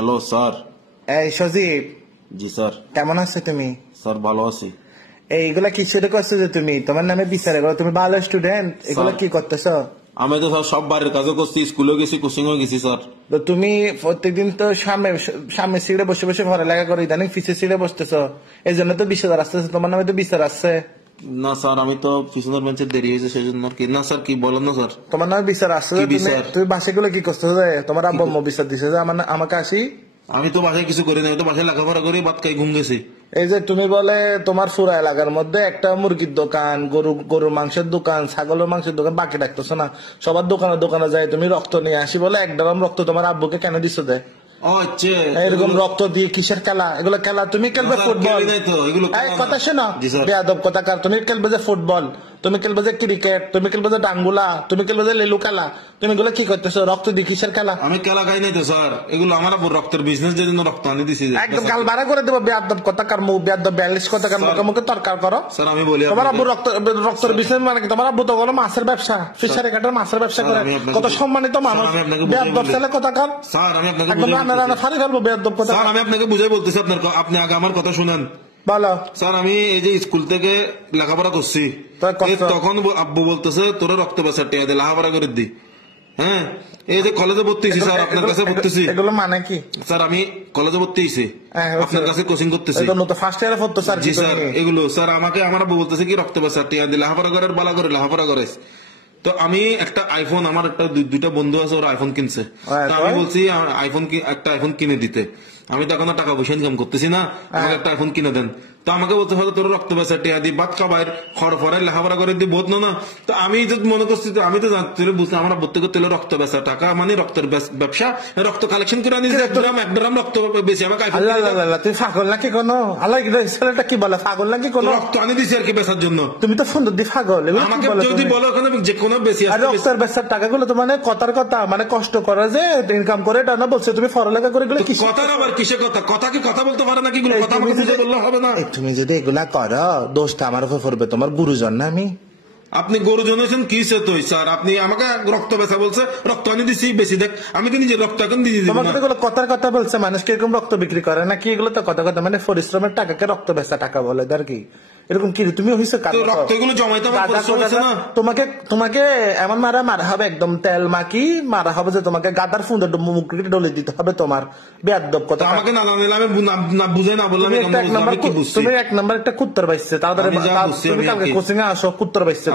Hello sir. এই সজীব, জি sir. কেমন আছো তুমি? স্যার ভালো আছি। এইগুলা কিসের করছো যে তুমি? তোমার নামে বিচার, এগুলো তুমি ভালো স্টুডেন্ট, এগুলো কি করতেছো? আমি তো স্যার সব বাড়ির কাজও করছি, স্কুলেও গেছি, কোচিংও গেছি স্যার। তো তুমি প্রত্যেকদিন তো সামনে সিটে বসে বসে পড়ালেখা করো, ইদানিং পিছের সিটে বসতেছো, এই জন্য তো বিচার আসতেছে, তোমার নামে তো বিচার আসছে। না স্যার, আমি তো পিছনের বেঞ্চে দেরি হয়েছে সেই জন্য কি। না স্যার, কি বলেন না স্যার। তোমার নামে বিচার আসছে। তুমি বাসে গুলো কি করছো যে তোমার আব্বু আম্মু বিচার দিছে যে আমাকে আসি? আমি তো বাসায় কিছু করি না, আমি তো বাসায় লেখাপড়া করি, ভাত খাই, ঘুম গেছি। এই যে তুমি বলে তোমার পুরা এলাকার মধ্যে একটা মুরগির দোকান, গরুর মাংসের দোকান, ছাগলের মাংসের দোকান বাকি রাখতেছো না, সবার দোকানে যায় তুমি রক্ত নিয়ে আসি বলে এক ড্রাম রক্ত তোমার আব্বুকে কেন দিছো দে? এরকম রক্ত দিয়ে কিসের খেলা? এগুলো খেলা তুমি খেলবে ফুটবল? কথা শোনো বেয়াদব কথাকার, তুমি খেলবে যে ফুটবল, তুমি খেলবে যে ক্রিকেট, তুমি খেলবে যে ডাঙ্গুলা, তুমি খেলবে যে লেলু খেলা, তুমি এগুলো কি করতেছো? রক্ত দিয়ে কিসের খেলা? আমি খেলা খাই নাই তো স্যার, এগুলো আমার রক্তের বিজনেস, যে জন্য রক্ত আনি দিছি। একদম গাল বাড়া করে দেবো বেয়াদব কথাকার, মুখ বেয়াদব 42 কথাকার মুখে মুখে তরকার করো। স্যার আমি বলি, তোমার আব্বু রক্তের বিজনেস মানে কি? তোমার আব্বু তো বলো মাছের ব্যবসা, ফিশারি কাটার মাছের ব্যবসা করে, কত সম্মানিত মানুষ। বেয়াদব ছেলে কথাকার স্যার, আমি আপনাকে ফারি ফেলবো বেয়াদব কথা। স্যার আমি আপনাকে বুঝাই বলতেছি, আপনি আগে আমার কথা শুনেন। বলো স্যার, আমি এই যে স্কুল থেকে লেখাপড়া করছি, তখন আব্বু বলতেছে তোরা রক্ত বেচার টিয়া দিয়ে লেখাপড়া করে দি। হ্যাঁ, এই যে কলেজে ভর্তি হয়েছি স্যার, আপনার কাছে ভর্তিছি। এগুলো মানে কি স্যার? আমি কলেজে ভর্তি হয়েছি, আপনার কাছে কোচিং করতেছি। ফার্স্ট ইয়ারে পড়তো স্যার। জি স্যার, এগুলো স্যার আমাকে আমার আব্বু বলতেছে কি রক্ত বেচার টিয়া দিয়ে লেখাপড়া করার, বালা করে লেখাপড়া করে। তো আমি একটা আইফোন, আমার একটা দুইটা বন্ধু আছে, ওরা আইফোন কিনছে, তো আমি বলছি একটা আইফোন কিনে দিতে। আমি তো এখন টাকা পয়সা ইনকাম করতেছি না, আমাকে একটা আইফোন কিনে দেন। তো আমাকে বলতে হবে তোর রক্ত বেচা টিয়া দি, ভাত খাবার খড় ফড়াই লেখাপড়া করে দি, বোধ না। তো আমি যদি মনে করছি, আমি তো জানতে বুঝতে আমার ভর্তি করতে হলে রক্ত বেচা টাকা মানে রক্তের ব্যবসা, রক্ত কালেকশন করে আনি, এক ড্রাম রক্ত বেশি আমাকে আইফোন। তুই পাগল নাকি কোনো? আল্লাহ ছেলেটা কি বলে, পাগল নাকি কোনো? রক্ত আনি দিছি আর কি বেচার জন্য। তুমি তো সুন্দর দি পাগল। আমাকে যদি বলো ওখানে যে কোনো বেশি রক্তের বেচার টাকাগুলো তো মানে কথার কথা, মানে কষ্ট করে যে ইনকাম করে এটা না বলছে, তুমি পড়ালেখা করে গেলে কথার আবার কিসের কথা? কথা কি কথা বলতে পারে নাকি? কথা বললে হবে না। তুমি যদি এগুলা করো দোষটা আমার উপর পড়বে, তোমার গুরুজন না আমি। আপনি গুরুজন হয়েছেন কি সে তো স্যার? আপনি আমাকে রক্ত বেচা বলছে, রক্ত আনি দিছি বেশি, দেখ আমি কি নিজের রক্ত এখন দিয়ে দিই? তোমাকে এগুলো কথার কথা বলছে, মানুষ কিরকম রক্ত বিক্রি করে নাকি? এগুলো তো কথা কথা, মানে পরিশ্রমের টাকাকে রক্ত বেচা টাকা বলে আর কি। এরকম কি তুমি হইছো? রক্তগুলো জমাইতে না তোমাকে, তোমাকে এমন মারা হবে, একদম তেল মাকি মারা হবে যে তোমাকে গাদার ফুন্ডে মুখ ডলে দিতে হবে তোমার। বেয়াদব কথা। আমাকে না জানলে আমি বুঝে না বললাম। তুমি এক নম্বর একটা কুত্তর বাইছে, তাড়াতাড়ি তুমি কালকে কোচিং এ আসো, কুত্তর বাইছে।